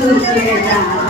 ছুটে যা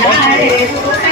Bye.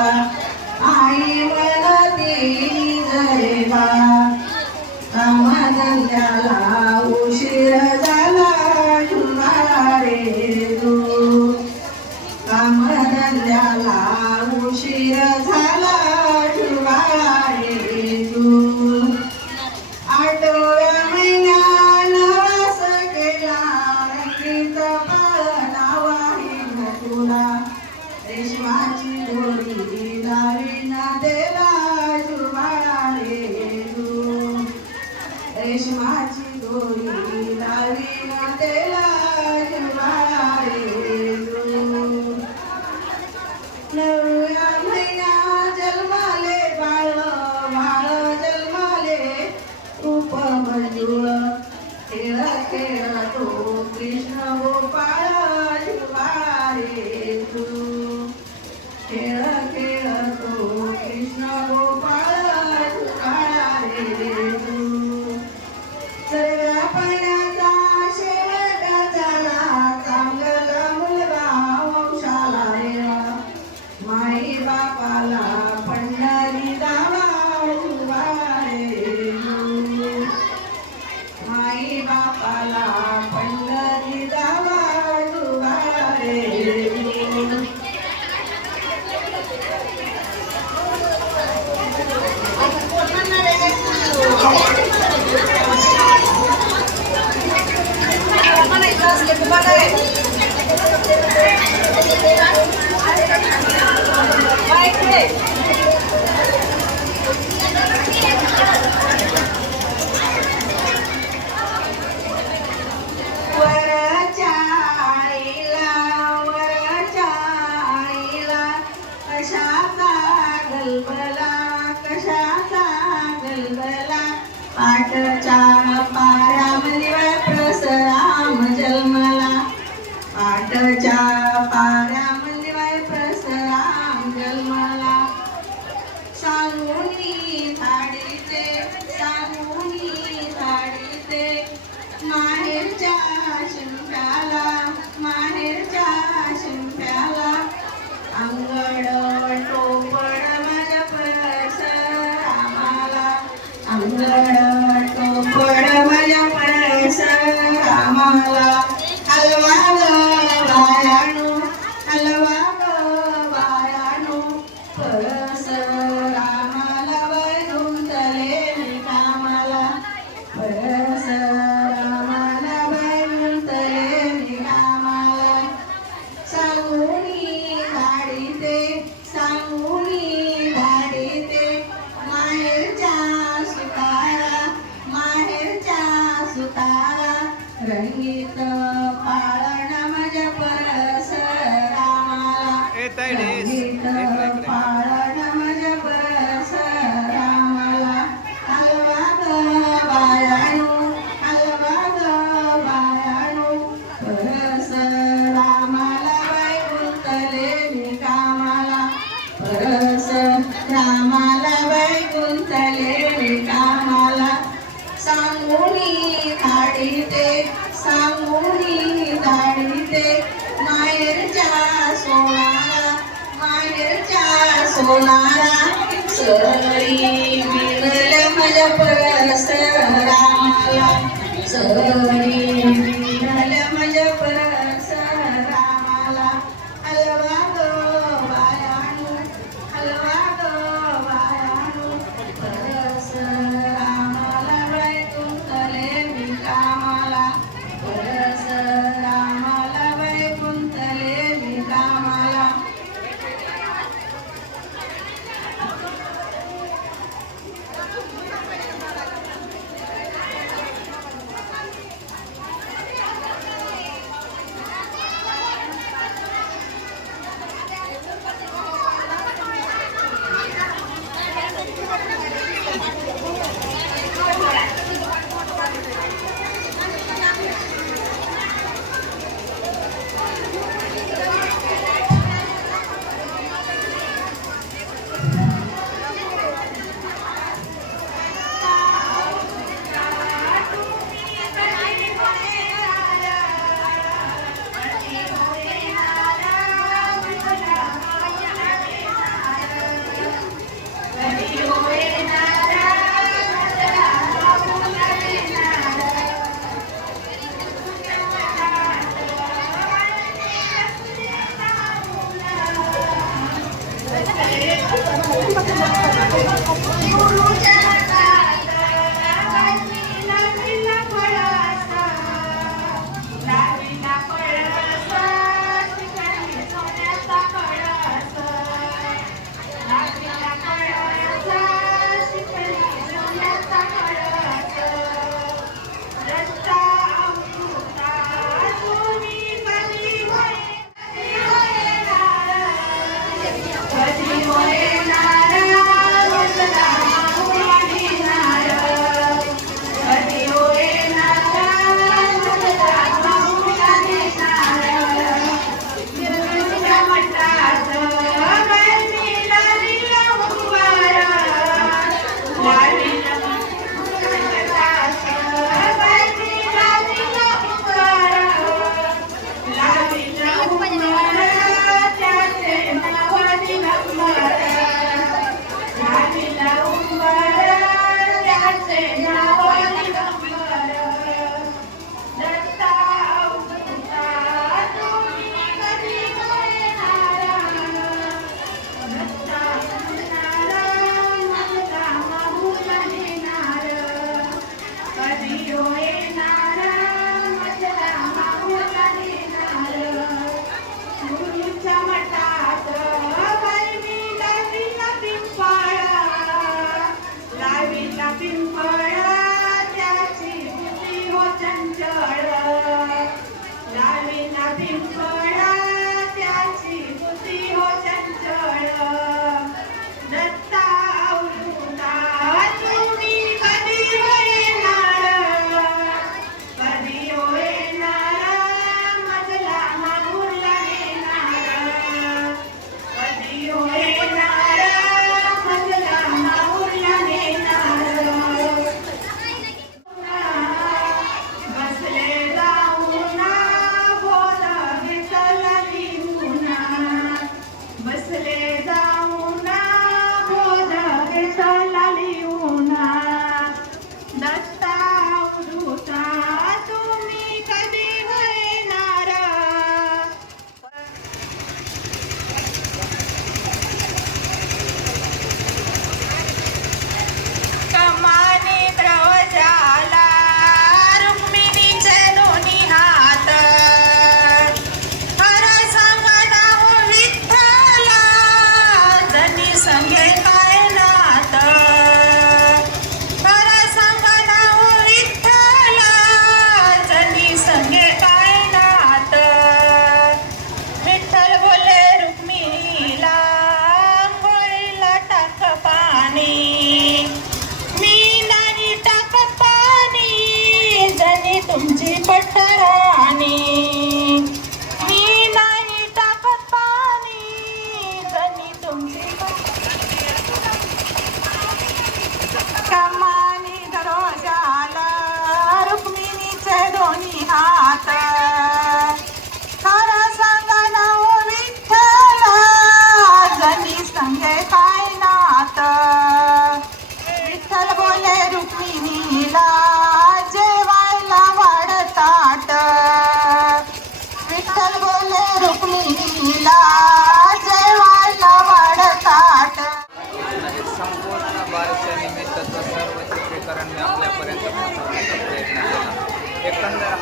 que उतारा रंगीत पाळण मज परस रामाला. रंगीत पाळण मज परस रामाला. हलवा ग बाळाणू हलवा ग बाळाणू परस रामाला बाय गुंतले कामाला. परस रामाला बाय गुंतले वाचवणारा सरी मिळल मल परस रामाला सरी मिळल मल परस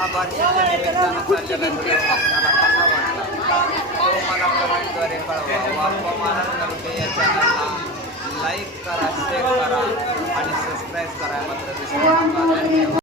एकंदर हा बारशीच्या निमित्तानं चाललेला कसा वाटला तो मला कमेंटद्वारे कळवा वाप्पा महाराज नरके या चॅनलला लाईक करा शेअर करा आणि सबस्क्राईब करा मात्र विसरू नका धन्यवाद